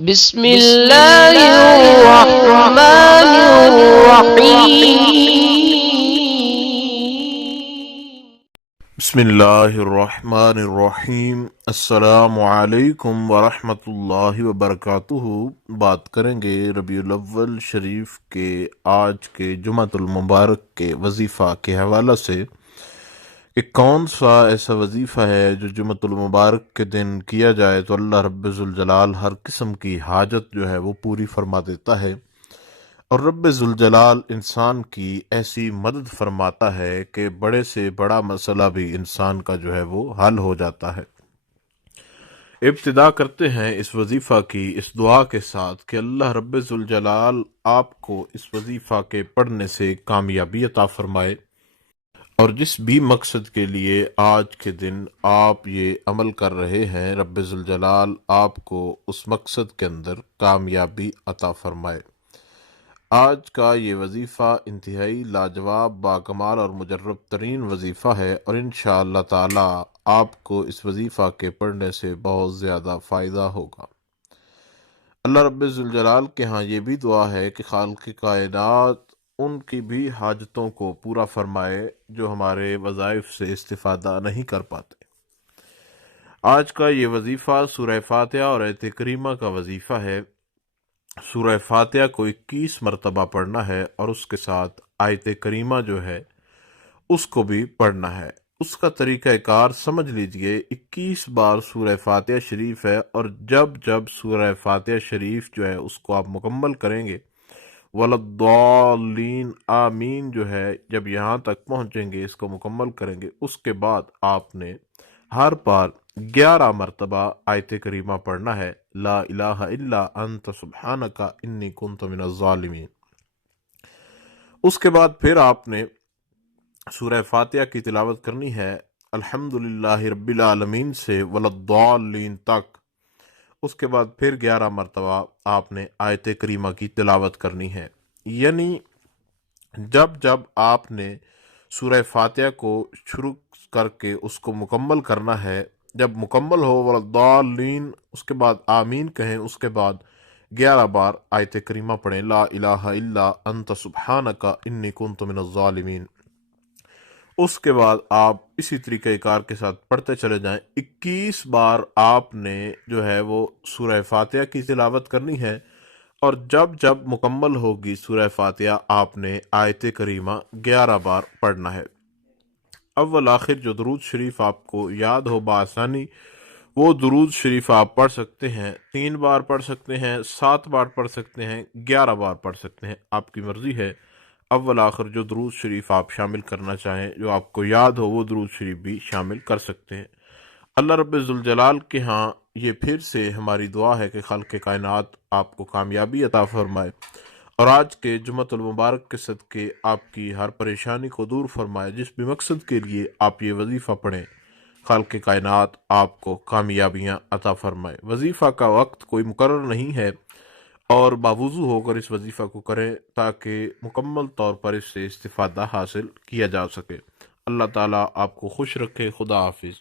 بسم اللہ الرحمن الرحیم۔ بسم اللہ الرحمن الرحیم۔ السلام علیکم ورحمۃ اللہ وبرکاتہ۔ بات کریں گے ربیع الاول شریف کے آج کے جمعۃ المبارک کے وظیفہ کے حوالہ سے کہ کون سا ایسا وظیفہ ہے جو جمعۃ المبارک کے دن کیا جائے تو اللہ رب ذوالجلال ہر قسم کی حاجت جو ہے وہ پوری فرما دیتا ہے، اور رب ذوالجلال انسان کی ایسی مدد فرماتا ہے کہ بڑے سے بڑا مسئلہ بھی انسان کا جو ہے وہ حل ہو جاتا ہے۔ ابتدا کرتے ہیں اس وظیفہ کی اس دعا کے ساتھ کہ اللہ رب ذوالجلال آپ کو اس وظیفہ کے پڑھنے سے کامیابی عطا فرمائے، اور جس بھی مقصد کے لیے آج کے دن آپ یہ عمل کر رہے ہیں رب ذوالجلال آپ کو اس مقصد کے اندر کامیابی عطا فرمائے۔ آج کا یہ وظیفہ انتہائی لاجواب، باکمال اور مجرب ترین وظیفہ ہے، اور انشاءاللہ تعالی آپ کو اس وظیفہ کے پڑھنے سے بہت زیادہ فائدہ ہوگا۔ اللہ رب ذوالجلال کے ہاں یہ بھی دعا ہے کہ خالق کائنات ان کی بھی حاجتوں کو پورا فرمائے جو ہمارے وظائف سے استفادہ نہیں کر پاتے۔ آج کا یہ وظیفہ سورہ فاتحہ اور آیت کریمہ کا وظیفہ ہے۔ سورہ فاتحہ کو 21 مرتبہ پڑھنا ہے، اور اس کے ساتھ آیت کریمہ جو ہے اس کو بھی پڑھنا ہے۔ اس کا طریقہ کار سمجھ لیجئے، 21 بار سورہ فاتحہ شریف ہے، اور جب جب سورہ فاتحہ شریف جو ہے اس کو آپ مکمل کریں گے، وَلَضَّالِّينَ آمین جو ہے جب یہاں تک پہنچیں گے، اس کو مکمل کریں گے، اس کے بعد آپ نے ہر بار 11 مرتبہ آیت کریمہ پڑھنا ہے، لا الہ الا انت سبحانک انی کنت من الظالمین۔ اس کے بعد پھر آپ نے سورہ فاتحہ کی تلاوت کرنی ہے الحمدللہ رب العالمین سے وَلَضَّالِّينَ تک۔ اس کے بعد پھر 11 مرتبہ آپ نے آیت کریمہ کی تلاوت کرنی ہے، یعنی جب جب آپ نے سورہ فاتحہ کو شروع کر کے اس کو مکمل کرنا ہے، جب مکمل ہو وَلَضَّالِّينَ اس کے بعد آمین کہیں، اس کے بعد 11 بار آیت کریمہ پڑھیں، لا الہ الا انت سبحانک انی کنت من الظالمین۔ اس کے بعد آپ اسی طریقہ کار کے ساتھ پڑھتے چلے جائیں۔ 21 بار آپ نے جو ہے وہ سورہ فاتحہ کی تلاوت کرنی ہے، اور جب جب مکمل ہوگی سورہ فاتحہ آپ نے آیت کریمہ 11 بار پڑھنا ہے۔ اول آخر جو درود شریف آپ کو یاد ہو بآسانی، وہ درود شریف آپ پڑھ سکتے ہیں، 3 بار پڑھ سکتے ہیں، 7 بار پڑھ سکتے ہیں، 11 بار پڑھ سکتے ہیں، آپ کی مرضی ہے۔ اول آخر جو درود شریف آپ شامل کرنا چاہیں، جو آپ کو یاد ہو، وہ درود شریف بھی شامل کر سکتے ہیں۔ اللہ رب ذوالجلال کے ہاں یہ پھر سے ہماری دعا ہے کہ خالق کائنات آپ کو کامیابی عطا فرمائے، اور آج کے جمعۃ المبارک کے صدقے آپ کی ہر پریشانی کو دور فرمائے۔ جس بھی مقصد کے لیے آپ یہ وظیفہ پڑھیں، خالق کائنات آپ کو کامیابیاں عطا فرمائے۔ وظیفہ کا وقت کوئی مقرر نہیں ہے، اور باوضو ہو کر اس وظیفہ کو کریں تاکہ مکمل طور پر اس سے استفادہ حاصل کیا جا سکے۔ اللہ تعالیٰ آپ کو خوش رکھے۔ خدا حافظ۔